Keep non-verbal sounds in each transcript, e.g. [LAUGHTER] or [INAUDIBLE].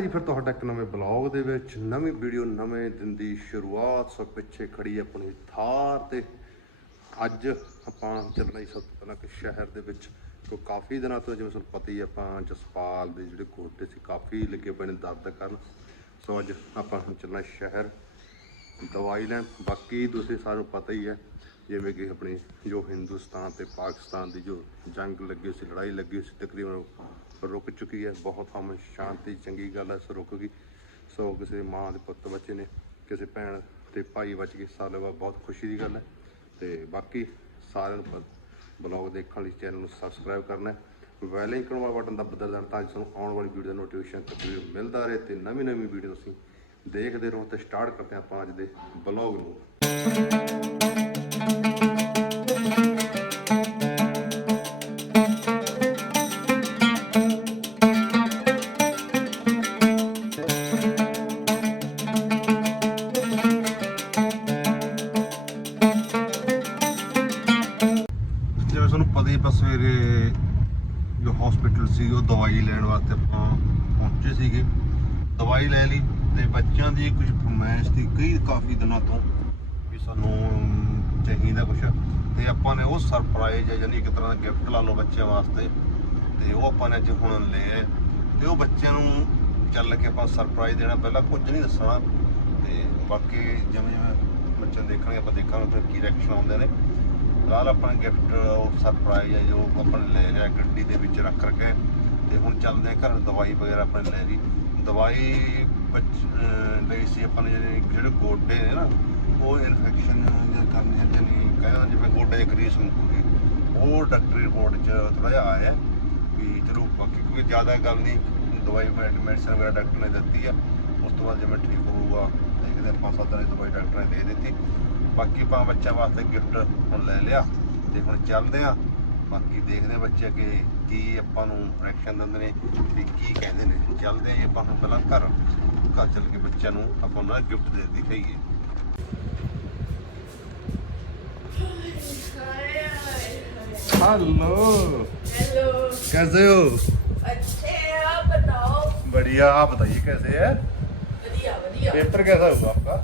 ਜੀ ਫਿਰ ਤੁਹਾਡਾ ਇੱਕ ਨਵੇਂ ਬਲੌਗ ਦੇ ਵਿੱਚ ਨਵੀਂ ਵੀਡੀਓ ਨਵੇਂ ਦਿਨ ਦੀ ਸ਼ੁਰੂਆਤ। ਸਭ ਪਿੱਛੇ ਖੜੀ ਆਪਣੀ ਥਾਰ ਤੇ ਅੱਜ ਆਪਾਂ ਚੱਲਣਾ ਹੀ ਸਭ ਤੋਂ ਪਹਿਲਾਂ ਕਿ ਸ਼ਹਿਰ ਦੇ ਵਿੱਚ ਕੋ ਕਾਫੀ ਦਿਨਾਂ ਤੋਂ ਜਿਵੇਂ ਤੁਹਾਨੂੰ ਪਤਾ ਹੀ ਹੈ, ਆਪਾਂ ਜਸਪਾਲ ਦੇ ਜਿਹੜੇ ਗੋਡੇ ਸੀ ਕਾਫੀ ਲੱਗੇ ਪਏ ਨੇ ਦਰਦ ਕਰਨ। ਸੋ ਅੱਜ ਆਪਾਂ ਚੱਲਣਾ ਸ਼ਹਿਰ ਦਵਾਈ ਲੈਣ। ਬਾਕੀ ਤੁਸੀਂ ਸਾਰਿਆਂ ਨੂੰ ਪਤਾ ਹੀ ਹੈ ਜਿਵੇਂ ਕਿ ਆਪਣੀ ਜੋ ਹਿੰਦੁਸਤਾਨ ਤੇ ਪਾਕਿਸਤਾਨ ਦੀ ਜੋ ਜੰਗ ਲੱਗੀ ਸੀ ਲੜਾਈ ਲੱਗੀ ਸੀ ਤਕਰੀਬਨ ਰੁਕ ਚੁੱਕੀ ਹੈ, ਬਹੁਤ ਅਮਨ ਸ਼ਾਂਤੀ, ਚੰਗੀ ਗੱਲ ਹੈ, ਸੋ ਰੁਕ ਗਈ। ਸੋ ਕਿਸੇ ਮਾਂ ਦੇ ਪੁੱਤ ਬੱਚੇ ਨੇ, ਕਿਸੇ ਭੈਣ ਤੇ ਭਾਈ ਬਚ ਗਏ ਸਾਲੇ ਬਾਅਦ ਬਹੁਤ ਖੁਸ਼ੀ ਦੀ ਗੱਲ ਹੈ। ਤੇ ਬਾਕੀ ਸਾਰਿਆਂ ਨੂੰ ਬਲੌਗ ਦੇਖਣ ਲਈ ਚੈਨਲ ਨੂੰ ਸਬਸਕ੍ਰਾਈਬ ਕਰਨਾ ਵੈਲ ਬੈਲ ਆਈਕਨ ਵਾਲਾ ਬਟਨ ਦਾ ਦਬਾ ਦੇਣਾ ਤਾਂ ਕਿ ਤੁਹਾਨੂੰ ਆਉਣ ਵਾਲੀ ਵੀਡੀਓ ਦਾ ਨੋਟੀਫਿਕੇਸ਼ਨ ਤਕਰੀਬਨ ਮਿਲਦਾ ਰਹੇ ਤੇ ਨਵੀਂ ਨਵੀਂ ਵੀਡੀਓ ਤੁਸੀਂ ਦੇਖਦੇ ਰਹੋ ਤੇ ਸਟਾਰਟ ਕਰਦੇ ਹਾਂ ਆਪਾਂ ਅੱਜ ਦੇ ਬਲੌਗ ਨੂੰ। ਜਿਵੇਂ ਬਸ ਸਵੇਰੇ ਜੋ ਹਸਪੀਟਲ ਸੀ, ਉਹ ਦਵਾਈ ਲੈਣ ਵਾਸਤੇ ਆਪਾਂ ਪਹੁੰਚੇ ਸੀਗੇ। ਦਵਾਈ ਲੈ ਲਈ ਤੇ ਬੱਚਿਆਂ ਦੀ ਕੁਝ ਫਰਮਾਇਸ਼ ਸੀ, ਕਈ ਕਾਫੀ ਦਿਨਾਂ ਤੋਂ ਵੀ ਸਾਨੂੰ ਚਾਹੀਦਾ ਕੁਝ ਤੇ ਆਪਾਂ ਨੇ ਉਹ ਸਰਪ੍ਰਾਈਜ਼ ਹੈ ਯਾਨੀ ਇੱਕ ਤਰ੍ਹਾਂ ਦਾ ਗਿਫਟ ਲਾ ਲਓ ਬੱਚਿਆਂ ਵਾਸਤੇ। ਤੇ ਉਹ ਆਪਾਂ ਨੇ ਅੱਜ ਹੁਣ ਲਿਆ ਤੇ ਉਹ ਬੱਚਿਆਂ ਨੂੰ ਚੱਲ ਕੇ ਆਪਾਂ ਸਰਪ੍ਰਾਈਜ਼ ਦੇਣਾ, ਪਹਿਲਾਂ ਕੁਝ ਨਹੀਂ ਦੱਸਣਾ। ਤੇ ਬਾਕੀ ਜਿਵੇਂ ਜਿਵੇਂ ਬੱਚੇ ਦੇਖਣਗੇ, ਆਪਾਂ ਦੇਖਾਂਗੇ ਫਿਰ ਕੀ ਰਿਐਕਸ਼ਨ ਆਉਂਦੇ ਨੇ। ਫਿਲਹਾਲ ਆਪਣਾ ਗਿਫਟ, ਉਹ ਸਰਪ੍ਰਾਈਜ਼ ਹੈ ਜੋ ਆਪਾਂ ਨੇ ਲੈ ਲਿਆ ਗੱਡੀ ਦੇ ਵਿੱਚ ਰੱਖ ਰਕੇ ਤੇ ਹੁਣ ਚੱਲਦੇ ਹਾਂ ਘਰ ਦਵਾਈ ਵਗੈਰਾ ਆਪਾਂ ਨੇ ਲੈ ਲਈ ਦਵਾਈ ਬੱਚ- ਲਈ ਸੀ ਆਪਾਂ ਨੇ ਜਿਹੜੇ ਗੋਡੇ ਨੇ ਨਾ, ਉਹ ਇਨਫੈਕਸ਼ਨ ਜਾਂ ਕਰਨੀ ਜਾਨੀ ਕਹਿੰਦਾ ਜਿਵੇਂ ਗੋਡੇ ਦੀ ਗਰੀਸ ਮੁੱਕੂਗੀ ਉਹ ਡਾਕਟਰੀ ਰਿਪੋਰਟ 'ਚ ਥੋੜਾ ਜਿਹਾ ਆਇਆ ਵੀ ਚਲੋ ਬਾਕੀ ਕੋਈ ਜ਼ਿਆਦਾ ਗੱਲ ਨਹੀਂ, ਦਵਾਈ ਮੈਡੀਸਨ ਵਗੈਰਾ ਡਾਕਟਰ ਨੇ ਦਿੱਤੀ ਆ। ਉਸ ਤੋਂ ਬਾਅਦ ਜਿਵੇਂ ਠੀਕ ਹੋਊਗਾ, ਦੇਖਦੇ ਹਾਂ ਪੰਜ ਸੱਤ ਦਿਨ ਦੀ ਦਵਾਈ ਡਾਕਟਰ ਨੇ ਦੇ ਦਿੱਤੀ। ਬਾਕੀ ਆਪਾਂ ਬੱਚਿਆਂ ਵਾਸਤੇ ਗਿਫਟ ਹੁਣ ਲੈ ਲਿਆ ਤੇ ਹੁਣ ਚੱਲਦੇ ਆ ਬਾਕੀ ਦੇਖਦੇ ਹਾਂ ਬੱਚੇ ਕਿ ਕੀ ਆਪਾਂ ਨੂੰ ਰਿਐਕਸ਼ਨ ਦਿੰਦੇ ਨੇ ਤੇ ਕੀ ਕਹਿੰਦੇ ਨੇ ਚੱਲਦੇ ਆ ਜੀ ਆਪਾਂ ਹੁਣ ਪਹਿਲਾਂ ਘਰ ਘਰ ਚੱਲ ਕੇ ਬੱਚਿਆਂ ਨੂੰ ਆਪਾਂ ਉਹਨਾਂ ਦਾ ਗਿਫਟ ਦੇ ਦਿਖਾਈਏ हेलो हेलो कैसे हो अच्छे हैं आप बताओ बढ़िया आप बताइए कैसे है बढ़िया बढ़िया पेपर कैसा हुआ आपका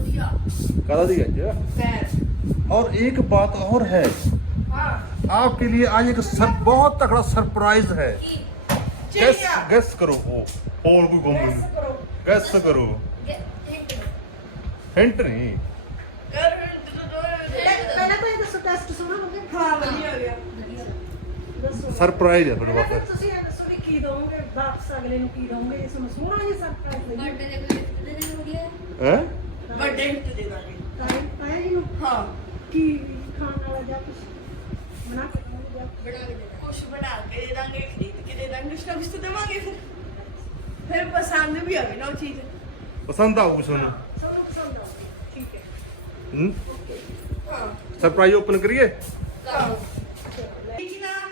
बढ़िया करा दिया पैर और एक बात और है हाँ आपके लिए आज एक सर, बहुत तगड़ा सरप्राइज है गैस चिड़िया गैस करो वो और कोई गुम कैसे करो गैस करो ये- एक मिनट। हिंट नहीं यार, तो- तो- तो- ਪਹਿਲਾਂ ਤਾਂ ਇਹ ਦੱਸੋ ਟੈਸਟ ਸੁਣੋ ਮੰਗੇ हाँ बढ़िया हो गया ਦੱਸੋ सरप्राइज है थोड़ा ਪਹਿਲਾਂ ਫਿਰ बहुत ਤੁਸੀਂ ਇਹ ਦੱਸੋ ਵੀ ਕੀ ਦੋਗੇ ਵਾਪਸ ਅਗਲੇ ਨੂੰ ਕੀ ਦੋਗੇ ਇਸ ਨੂੰ ਸੋਹਣਾ ਜਿਹਾ ਸਰਪ੍ਰਾਈਜ਼ ਦੇਈਏ हैं ਵੱਡੇ ਹਿੱਟ ਦੇ ਦਾਂਗੇ। ਤਾਈ ਨੂੰ? ਹਾਂ। ਕੀ ਖਾਣ ਵਾਲਾ ਜਾਂ ਕੁਝ ਬਣਾ ਕੇ ਦੇਵਾਂਗੇ ਜਾਂ? ਬਣਾ ਕੇ ਦੇਵਾਂਗੇ। ਕੁਝ ਬਣਾ ਕੇ ਦੇ ਦਾਂਗੇ ਖਰੀਦ ਕੇ ਦੇ ਦਾਂਗੇ ਨਾ ਕੁਛ ਤਾਂ ਦੇਵਾਂਗੇ ਫਿਰ। ਫਿਰ ਪਸੰਦ ਵੀ ਨਾ ਉਹ ਚੀਜ਼। ਪਸੰਦ ਆਊ ਸਾਨੂੰ ਸਭ ਨੂੰ ਪਸੰਦ ਆਵੇ ਠੀਕ ਹੈ। ਹੂੰ? ਹਾਂ। ਸਰਪ੍ਰਾਈਜ਼ ਓਪਨ ਕਰੀਏ? ਕਰੋ ਨਾ?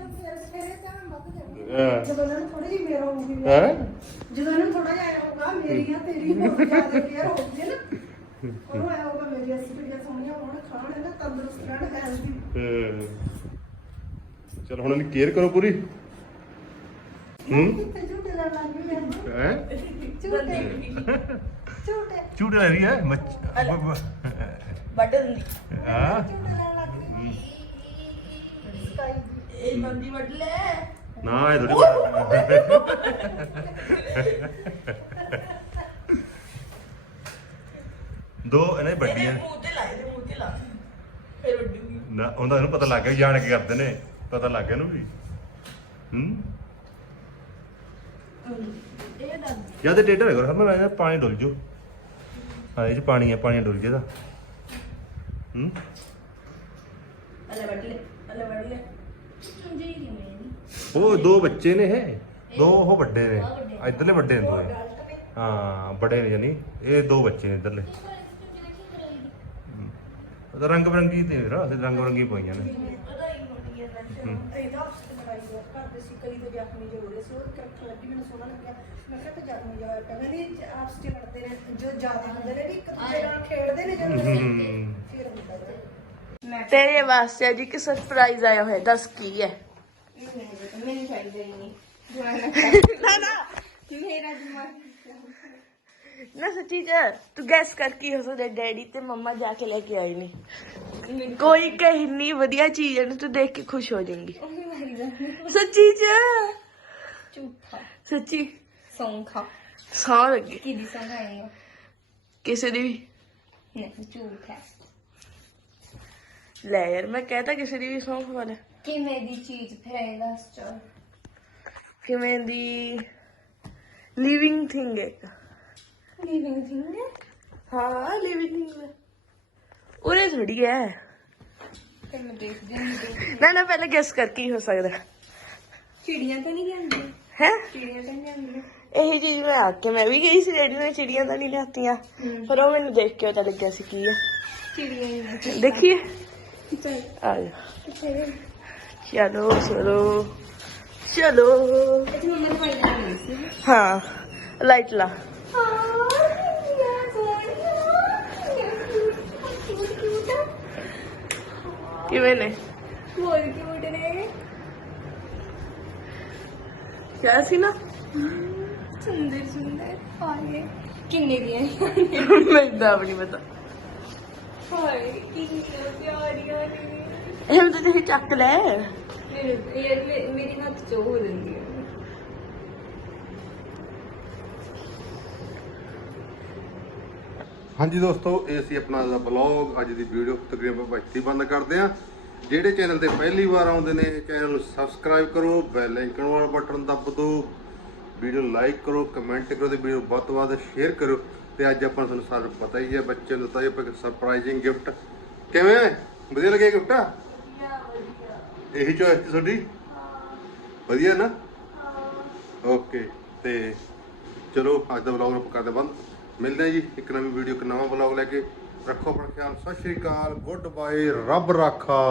ਹਾਂ। ਜਦੋਂ ਇਹਨਾਂ ਨੂੰ ਥੋੜੀ ਜਿਹੀ ਮੇਰਾ ਹੋਊਗੀ ਵੀ- ਹੈਂ? ਜਦੋਂ ਇਹਨਾਂ ਨੂੰ ਥੋੜਾ ਜਿਹਾ ਆਇਆ ਹੋਊਗਾ ਮੇਰੀਆਂ ਤੇਰੀ ਹੋਰ ਜ਼ਿਆਦਾ ਕੇਅਰ ਹੋਊਗੀ ਨਾ। [LAUGHS] ਉਹਨੂੰ ਆਇਆ ਹੋਊਗਾ ਮੇਰੀਆਂ ਸਿੱਧੀਆਂ ਸੋਹਣੀਆਂ ਹੋਣ ਖਾਣ ਨਾ ਤੰਦਰੁਸਤ ਰਹਿਣ ਹੈਲਦੀ ਤੇ ਚਲ ਹੁਣ ਇਹਨੂੰ ਕੇਅਰ ਕਰੋ ਪੂਰੀ। ਹੂੰ। ਕਿੱਥੇ ਝੂਟੇ ਲੈਣ ਲੱਗ ਗਈ ਮੈਂ। ਹੈ? ਝੂਟੇ। ਝੂਟੇ। ਝੂਟੇ ਲੈ ਰਹੀ ਹੈ? ਮੱਛ ਅਲ- ਬ- ਬ- ਵੱਢ ਦਿੰਦੀ ਹਾਂ। ਝੂਟੇ ਲੈਣ ਲੱਗ ਗਈ। ਸਕਾਈ ਦੀ। ਇਹ ਬੰਦੀ ਵੱਢ ਲੈ। ਨਾ ਇਹ ਥੋੜੀ ਦੋ ਇਹਨੇ ਵੱਡੀਆਂ। ਮੂੰਹ ਤੇ ਲਾਏ ਦੇ ਮੂੰਹ ਤੇ ਲਾ ਫਿਰ ਵੱਡੂਗੀ ਨਾ ਉਹਨਾਂ ਨੂੰ ਪਤਾ ਲੱਗ ਗਿਆ ਜਾਣ ਕੇ ਕਰਦੇ ਨੇ। ਪਤਾ ਲੱਗ ਗਿਆ ਨੂੰ ਵੀ। ਹੂੰ? ਇਹ ਦੱਸ ਜਾਂ ਤੇ ਡੇਢ ਹੋਏ ਕਰੋ। ਹਮੇ ਮੈਂ ਪਾਣੀ ਡੁੱਲ ਜੋ ਹਾਂ ਇਹ ਚ ਪਾਣੀ ਹੈ ਪਾਣੀ ਡੁੱਲ ਜੇਦਾ ਹੂੰ? ਅਲੇ ਵੱਢ ਲੈ ਅਲੇ ਵੱਢ ਲੈ ਉਹ ਦੋ ਬੱਚੇ ਨੇ ਇਹ। ਦੋ ਉਹ ਵੱਡੇ ਨੇ। ਇਧਰਲੇ ਵੱਡੇ ਨੇ ਦੋਏ। ਹਾਂ ਬੜੇ ਨੇ ਜਾਨੀ ਇਹ ਦੋ ਬੱਚੇ ਨੇ ਇਧਰਲੇ। ਰੰਗ ਬਰੰਗੀ ਤੇ ਮੇਰਾ ਅਸੀਂ ਰੰਗ ਬਰੰਗੀ ਪਾਈਆਂ ਨੇ। ਇਹਦਾ ਆਪਸ ਵਿੱਚ ਲੜਾਈ ਹੋਇਆ ਕਰਦੇ ਸੀ ਕਈ ਤਾਂ ਜ਼ਖਮੀ ਜਿਹੇ ਹੋ। ਰਹੇ ਸੀ ਉਹ ਕਰੈਕਟਰ ਲੱਗੀ ਮੈਨੂੰ ਸੋਹਣਾ ਲੱਗਿਆ ਮੈਂ ਕਿਹਾ ਤੇ ਜ਼ਖਮੀ ਜਿਹਾ ਹੋਇਆ ਪਿਆ ਕਹਿੰਦੀ ਆਪਸ ਵਿੱਚ ਲੜਦੇ ਨੇ ਜੋ ਜ਼ਿਆਦਾ ਹੁੰਦੇ ਨੇ ਵੀ ਇੱਕ ਦੂਜੇ ਨਾਲ ਖੇਡਦੇ ਨੇ ਜਦੋਂ ਹਮ। ਫਿਰ ਹੁੰਦਾ ਹੈ ਤੇਰੇ ਵਾਸਤੇ ਅੱਜ ਇੱਕ ਸਰਪ੍ਰਾਈਜ਼ ਆਇਆ ਹੋਇਆ ਦੱਸ ਕੀ ਹੈ? ਹੀ ਨਹੀਂ ਨਾ ਨਾ ਮੇਰਾ ਦਿਮਾਗ ਨਾ ਸੱਚੀ ਚ ਤੂੰ ਗੈਸ ਕਰ ਕੀ ਹੋ ਸਕਦਾ ਡੈਡੀ ਤੇ ਮੰਮਾ ਜਾ ਕੇ ਲੈ ਕੇ ਆਏ ਨੇ। ਕੋਈ ਕਹਿਨੀ ਵਧੀਆ ਚੀਜ਼ ਹੈ ਨਾ ਤੂੰ ਦੇਖ ਕੇ ਖੁਸ਼ ਹੋ ਜਾਏਂਗੀ। ਉਹੀ ਮਾਰੀ ਜਾਂਦੀ ਸੱਚੀ ਚ ਝੂਠਾ। ਸੱਚੀ। ਸੌਂਖਾ। ਸੌਂ ਲੱਗੇ। ਕਿਹਦੀ ਸੰਘਾਏਗਾ ਕਿਸੇ ਦੀ ਵੀ। ਨਹੀਂ ਝੂਠ ਹੈ। ਲੈ ਯਾਰ ਮੈਂ ਕਹਤਾ ਕਿਸੇ ਦੀ ਵੀ ਸੌਂ ਵਾਲਾ। ਕਿਵੇਂ ਦੀ ਚੀਜ਼ ਫਿਰ ਇਹ ਦੱਸ ਚੋ ਕਿਵੇਂ ਦੀ ਲਿਵਿੰਗ ਥਿੰਗ ਹੈ ਇੱਕ। ਲਿਵਿੰਗ ਥਿੰਗ ਹਾਂ? ਲਿਵਿੰਗ ਥਿੰਗ ਉਰੇ ਥੋੜੀ ਹੈ। ਤੇ ਮੈਂ ਦੇਖਦੀ ਹਾਂ ਨਾ ਨਾ ਪਹਿਲਾਂ ਗੈਸ ਕਰ ਕੀ ਹੋ ਸਕਦਾ। ਚਿੜੀਆਂ ਤਾਂ ਨਹੀਂ ਜਾਂਦੀਆਂ ਹੈ? ਚਿੜੀਆਂ ਤਾਂ ਨਹੀਂ ਜਾਂਦੀਆਂ ਇਹੀ ਚੀਜ਼ ਮੈਂ ਆ ਕੇ ਮੈਂ ਵੀ ਗਈ ਸੀ ਰੇਡੀ ਨੇ ਚਿੜੀਆਂ ਤਾਂ ਨਹੀਂ ਲਿਆਤੀਆਂ ਪਰ ਉਹ ਮੈਨੂੰ ਦੇਖ ਕੇ ਪਤਾ ਲੱਗਿਆ ਸੀ ਕੀ ਹੈ। ਚਿੜੀਆਂ ਹੀ ਦੇਖੀਏ। ਚੱਲ। ਆ ਜਾ। ਚਲੋ ਚਲੋ। ਚਲੋ ਇਹ ਮੰਮਾ ਨੂੰ ਪਾਈ ਜਾਂਦੀ ਸੀ ਹਾਂ ਲਾਈਟ ਲਾ ਕਿਵੇਂ ਨੇ ਹੋਰ ਕਿਊਟ ਨੇ ਕਿਆ ਸੀ ਨਾ ਸੁੰਦਰ ਸੁੰਦਰ ਹਾਏ ਕਿੰਨੇ ਦੀਆਂ ਮੈਨੂੰ ਤਾਂ ਆਪ ਨਹੀਂ ਪਤਾ ਹਾਏ ਕਿੰਨੀਆਂ ਪਿਆਰੀਆਂ ਨੇ ਯਾਰ ਮੇ- ਮੇਰੇ ਹੱਥ ਚ ਹੋ ਜਾਂਦੀ ਹੈ ਹਾਂਜੀ ਦੋਸਤੋ, ਇਹ ਸੀ ਆਪਣਾ ਦਾ ਬਲੌਗ ਅੱਜ ਦੀ ਵੀਡੀਓ ਤਕਰੀਬਨ ਆਪਾਂ ਇੱਥੇ ਹੀ ਬੰਦ ਕਰਦੇ ਹਾਂ। ਜਿਹੜੇ ਚੈਨਲ ਤੇ ਪਹਿਲੀ ਵਾਰ ਆਉਂਦੇ ਨੇ ਚੈਨਲ ਨੂੰ ਸਬਸਕ੍ਰਾਈਬ ਕਰੋ ਬੈਲ ਆਈਕਨ ਵਾਲਾ ਬਟਨ ਦੱਬ ਦਿਓ। ਵੀਡੀਓ ਲਾਈਕ ਕਰੋ ਕਮੈਂਟ ਕਰੋ ਤੇ ਵੀਡੀਓ ਵੱਧ ਤੋਂ ਵੱਧ ਸ਼ੇਅਰ ਕਰੋ ਤੇ ਅੱਜ ਆਪਾਂ ਨੂੰ ਤੁਹਾਨੂੰ ਸਾਰਿਆਂ ਨੂੰ ਪਤਾ ਹੀ ਹੈ ਬੱਚੇ ਨੂੰ ਦਿੱਤਾ ਜੀ ਆਪਾਂ ਸਰਪ੍ਰਾਈਜ਼ਿੰਗ ਗਿਫਟ ਕਿਵੇਂ? ਹੈ ਵਧੀਆ ਲੱਗਿਆ ਗਿਫਟ ਇਹੀ ਚੋਇਸ ਸੀ ਤੁਹਾਡੀ? ਵਧੀਆ ਨਾ? ਓਕੇ ਤੇ ਚਲੋ ਅੱਜ ਦਾ ਵਲੌਗ ਆਪਾਂ ਕਰਦੇ ਬੰਦ। ਮਿਲਦੇ ਹਾਂ ਜੀ ਇੱਕ ਨਵੀਂ ਵੀਡੀਓ ਇੱਕ ਨਵਾਂ ਵਲੌਗ ਲੈ ਕੇ। ਰੱਖੋ ਆਪਣਾ ਖਿਆਲ। ਸਤਿ ਸ਼੍ਰੀ ਅਕਾਲ ਗੁੱਡ ਬਾਏ ਰੱਬ ਰਾਖਾ।